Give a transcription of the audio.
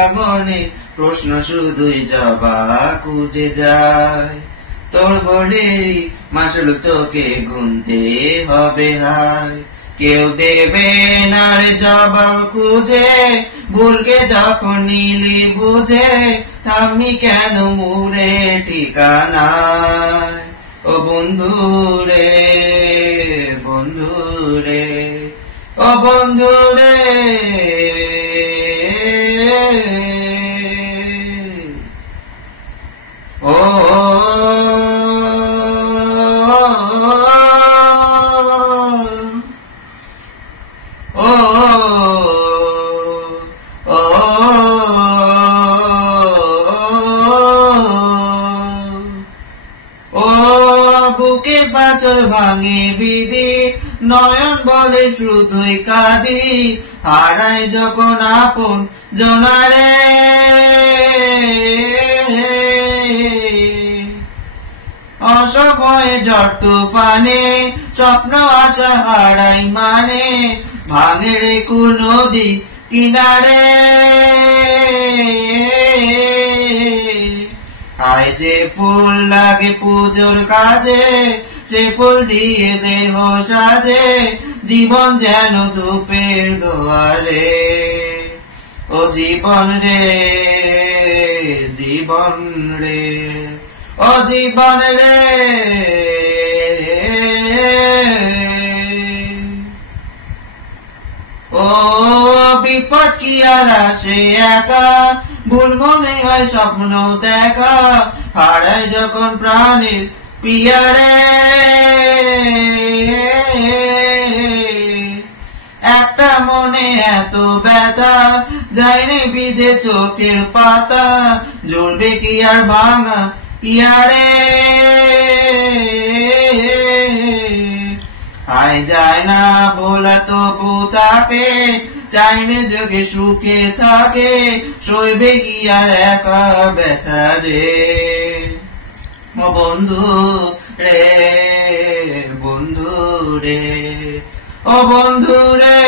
ভাঙা মনে প্রশ্ন শুধুই জবাব খুঁজে যায়। তোর বোনেরই মাসুল তোকে গুনতে হবে হায়, কেউ দেবে না রে জবাব খুঁজে, ভুলকে যখন নিলি বুঝে থামি কেন মুড়ে ঠিকানায়। ও বন্ধু রে, বন্ধু রে, ও বন্ধু রে, ও বুকে পাথর ভাঙে বিধি, নয়ন বলে শুধুই কাঁদি, হারাই যখন আপন জনারে। অসময়ে ঝড় তুফানে স্বপ্ন আশা হারাই মানে, ভাঙে রে কোন নদী কিনারে। আয় যে ফুল লাগে পুজোর কাজে, সে ফুল দিয়ে দেহ সাজে, জীবন যেন ধূপের দুয়ারে। ও জীবন রে, জীবন রে, ও জীবন রে, ও বিপদ কি আর আসে একা, ভুল মনে হয় স্বপ্ন দেখা, হারাই যখন প্রাণের পিয়ারে। একটা মনে এত ব্যথা, যায়নি ভিজে চোখের পাতা, জ্বলবে কি আর ভাঙা ইয়ারে। আয় যায় না বলা তবু তাকে, চাইনে যোগে সুখে থাকে, সইবে কি আর একা ব্যথা রে। ও বন্ধু রে, বন্ধু রে, ও বন্ধু রে।